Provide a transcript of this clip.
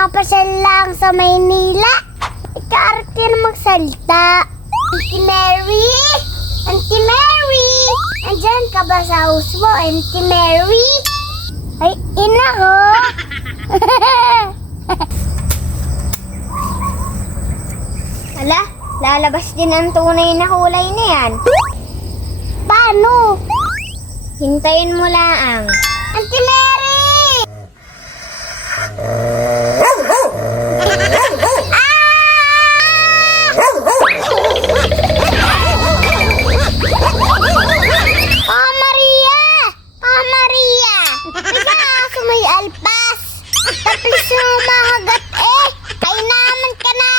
Kakapasal lang sa Maynila. Ikaarap ka na magsalita. Auntie Mary! Auntie Mary! Andyan ka ba sa house mo, Auntie Mary? Ay, ina ko! Hala, lalabas din ang tunay na kulay na yan. Paano? Hintayin mo laang. Auntie Mary! Ah, Maria! Ah, Maria! Bigla aso may alpas! Tapos na umahagat eh! Kainaman ka na!